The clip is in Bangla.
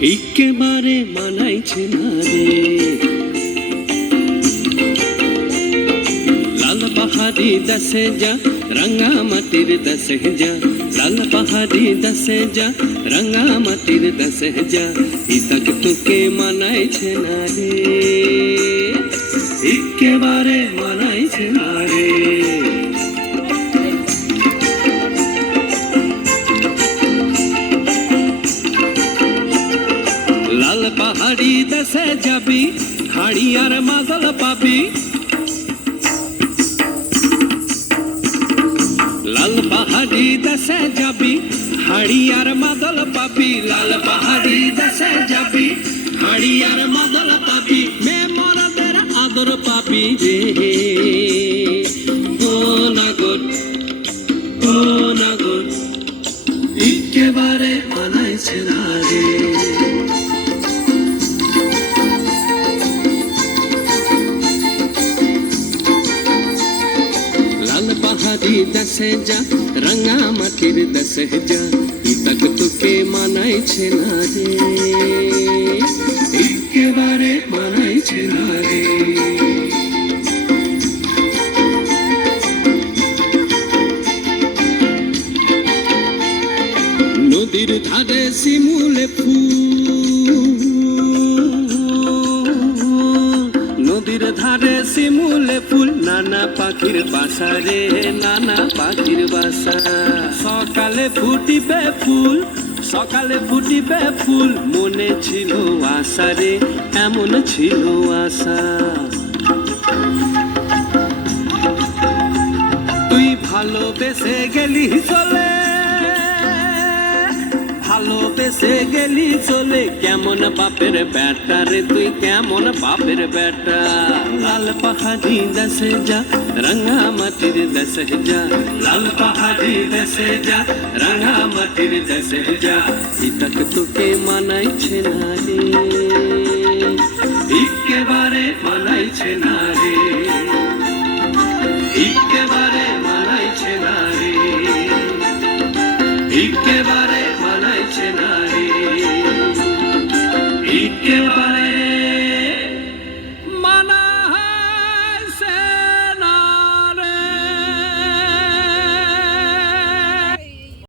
একেবারে মানাইছে না রে। লাল পাহাড়ি দশে যা রঙ্গা মাটির দশে যা। লাল পাহাড়ি দশে যা রঙ্গা মাটির দশে যা। ইতক তোকে মানাইছে না রে। একেবারে মানাইছে না রে। পাহাড়ি দেশে যাবি, হাড়ি মাদল পাবি। লাল পাহাড়ি দেশে যাবি, হাড়ি মাদল পাবি। লাল পাহাড়ি দেশে যাবি, হাড়ি আর মাদল পাবি। মে মরদের আদর পাবি রে। ও নাগর ও নাগর, একেবারে মানাইছে না রে। পাহাড়ি দশে যা রঙা মাটির দশে যা ইতক তোকে মানাইছে না রে একেবারে মানাইছে না রে নদীর ধারে শিমুলে ফুল নদীর ধারে শিমুলে ফুল পাখির বাসা রে, নানা পাখির বাসা। সকালে ফুটিবে ফুল, সকালে ফুটিবে ফুল, মনে ছিল আশা রে, এমন ছিল আশা। তুই ভালোবেসে গেলি চলে, ভালোবেসে গেলি চলে, কেমন বাপের বেটা রে, তুই কেমন বাপের বেটা। লাল পাহাড়ি দেশে যা রঙা মাটির দেশে যা লাল পাহাড়ি দেশে যা রঙা মাটির দেশে যা ইতক তোকে মানাইছে না রে একেবারে মানাইছে না রে একেবারে মানাইছে না রে একেবারে মানাইছে না রে একেবারে